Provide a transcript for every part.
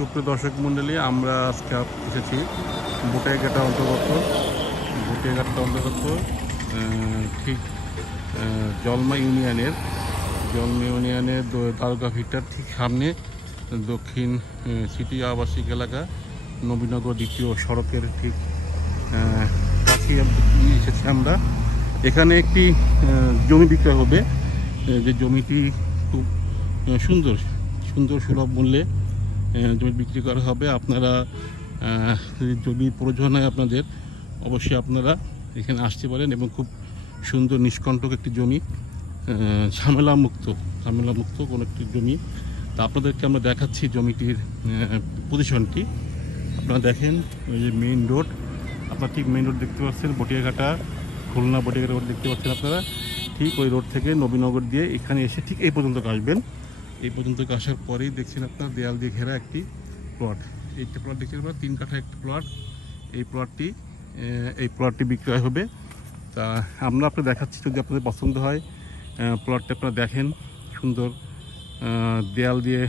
সুপ্রিয় দর্শক মণ্ডলী, আমরা আজকে এসেছি বুটিয়াঘাটা অন্তর্গত ঠিক জলমা ইউনিয়নের দারোগা ভিটার ঠিক সামনে দক্ষিণ সিটি আবাসিক এলাকা নবীনগর দ্বিতীয় সড়কের ঠিক কাছে এসেছি আমরা। এখানে একটি জমি বিক্রয় হবে, যে জমিটি খুব সুন্দর সুলভ মূল্যে জমি বিক্রি করা হবে। আপনারা জমি প্রয়োজন হয় আপনাদের, অবশ্যই আপনারা এখানে আসতে পারেন এবং খুব সুন্দর নিষ্কণ্টক একটি জমি, ঝামেলামুক্ত কোনো একটি জমি। তা আপনাদেরকে আমরা দেখাচ্ছি জমিটির পজিশনটি। আপনারা দেখেন ওই যে মেইন রোড, আপনারা ঠিক মেইন রোড দেখতে পাচ্ছেন, বটিয়াঘাটা খুলনা বটিয়াঘাটা রোড দেখতে পাচ্ছেন আপনারা। ঠিক ওই রোড থেকে নবীনগর দিয়ে এখানে এসে ঠিক এই পর্যন্ত আসবেন। এই পর্যন্ত আসার পরেই দেখছেন আপনার দেয়াল দিয়ে ঘেরা একটি প্লট। এইটা প্লট দেখছেন আপনারা 3 কাঠা একটি প্লট। এই প্লটটি বিক্রয় হবে। তা আমরা আপনার দেখাচ্ছি, যদি আপনাদের পছন্দ হয় প্লটটা আপনারা দেখেন। সুন্দর দেয়াল দিয়ে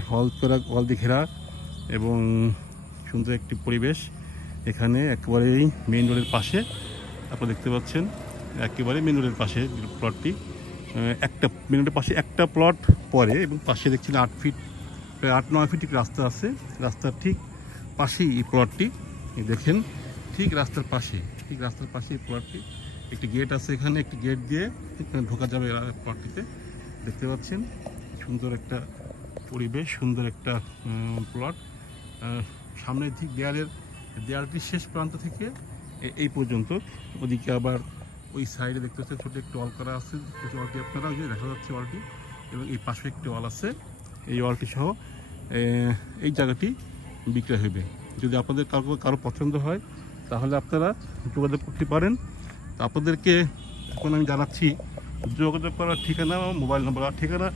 ওয়াল দিয়ে ঘেরা এবং সুন্দর একটি পরিবেশ। এখানে একেবারেই মেইন রোডের পাশে আপনারা দেখতে পাচ্ছেন, একেবারে মেইন রোডের পাশে প্লটটি। একটা মেইন রোডের পাশে একটা প্লট পরে এবং পাশে দেখছেন 8-9 ফিট রাস্তা আছে। রাস্তার ঠিক পাশেই এই প্লটটি দেখেন, ঠিক রাস্তার পাশে এই প্লটটি। একটি গেট আছে, এখানে একটি গেট দিয়ে ঢোকা যাবে প্লটটিতে। দেখতে পাচ্ছেন সুন্দর একটা পরিবেশ, সুন্দর একটা প্লট। সামনে ঠিক দেয়ালটির শেষ প্রান্ত থেকে এই পর্যন্ত। ওদিকে আবার ওই সাইডে দেখতে পাচ্ছেন ছোটো একটি ওয়াল করা আছে, ওয়ালটি আপনারা ওই যে দেখা যাচ্ছে ওয়ালটি, এবং এই পাশে একটি ওয়াল আছে। এই ওয়ালটি সহ এই জায়গাটি বিক্রয় হবে। যদি আপনাদের কারো পছন্দ হয় তাহলে আপনারা যোগাযোগ করতে পারেন। তা আপনাদেরকে এখন আমি জানাচ্ছি যোগাযোগ করার ঠিকানা, মোবাইল নম্বর। আর ঠিকানা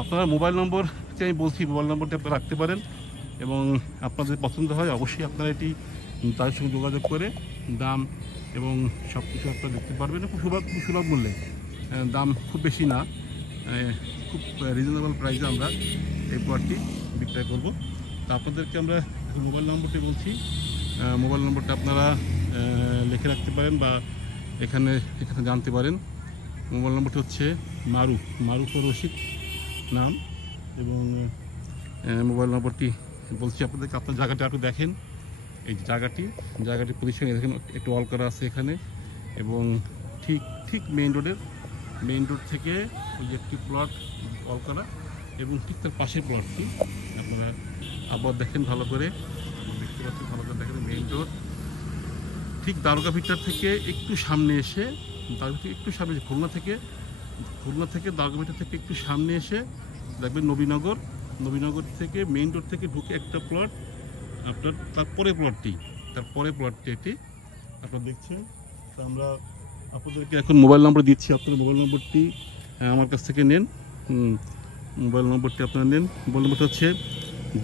আপনারা মোবাইল নম্বরটি আমি বলছি, মোবাইল নম্বরটি আপনারা রাখতে পারেন এবং আপনাদের পছন্দ হয় অবশ্যই আপনারা এটি তাদের সঙ্গে যোগাযোগ করে দাম এবং সব কিছু আপনারা দেখতে পারবেন। খুব সুলভ মূল্যে, দাম খুব বেশি না, খুব রিজনেবল প্রাইসে আমরা এই প্লটটি বিক্রয় করব। তা আপনাদেরকে আমরা মোবাইল নম্বরটি বলছি, মোবাইল নম্বরটা আপনারা লিখে রাখতে পারেন বা এখানে জানতে পারেন। মোবাইল নম্বরটি হচ্ছে মারুফ রশিদ নাম, এবং মোবাইল নম্বরটি বলছি আপনাদেরকে। আপনার জায়গাটা একটু দেখেন, এই জায়গাটির পজিশন দেখেন, একটু ওয়াল করা আছে এখানে, এবং ঠিক মেইন রোড থেকে ওই যে একটি প্লট ওয়াল করা, এবং ঠিক তার পাশের প্লটটি আপনারা আবার দেখেন ভালো করে, দেখতে পাচ্ছেন ভালো করে দেখেন। মেইন রোড ঠিক দারোগা ভিটার থেকে একটু সামনে এসে, খুলনা থেকে দারোগা ভিটার থেকে একটু সামনে এসে দেখবেন নবীনগর থেকে মেইন রোড থেকে ঢুকে একটা প্লট আপনার, তারপরে প্লটটি এটি আপনারা দেখছেন। তো আমরা আপনাদেরকে এখন মোবাইল নম্বর দিচ্ছি, আপনার মোবাইল নম্বরটি আমার কাছ থেকে নেন। মোবাইল নম্বরটি আপনারা নেন। মোবাইল নম্বরটা হচ্ছে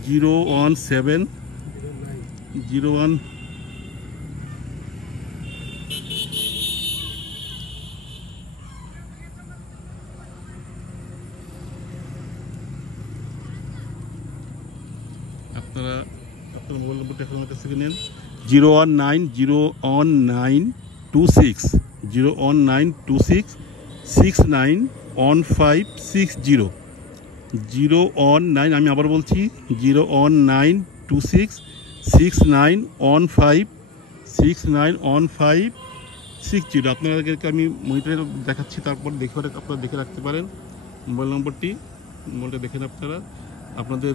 01701 আপনার মোবাইল নম্বরটা এখন আমার কাছ থেকে নেন। 01926 691560 019, আমি আবার বলছি 01926 691560। আপনাদেরকে আমি মনিটরে দেখাচ্ছি, তারপর আপনারা দেখে রাখতে পারেন মোবাইল নম্বরটা দেখেন আপনারা। আপনাদের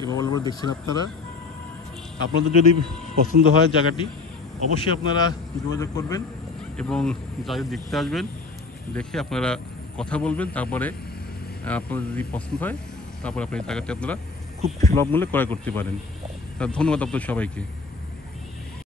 এই মোবাইল নম্বর দেখছেন আপনারা। আপনাদের যদি পছন্দ হয় জায়গাটি, অবশ্যই আপনারা যোগাযোগ করবেন এবং জায়গা দেখতে আসবেন, দেখে আপনারা কথা বলবেন। তারপরে আপনাদের যদি পছন্দ হয় তারপরে আপনি এই জায়গাটি আপনারা খুব সুলভ মূল্যে ক্রয় করতে পারেন। ধন্যবাদ আপনাদের সবাইকে।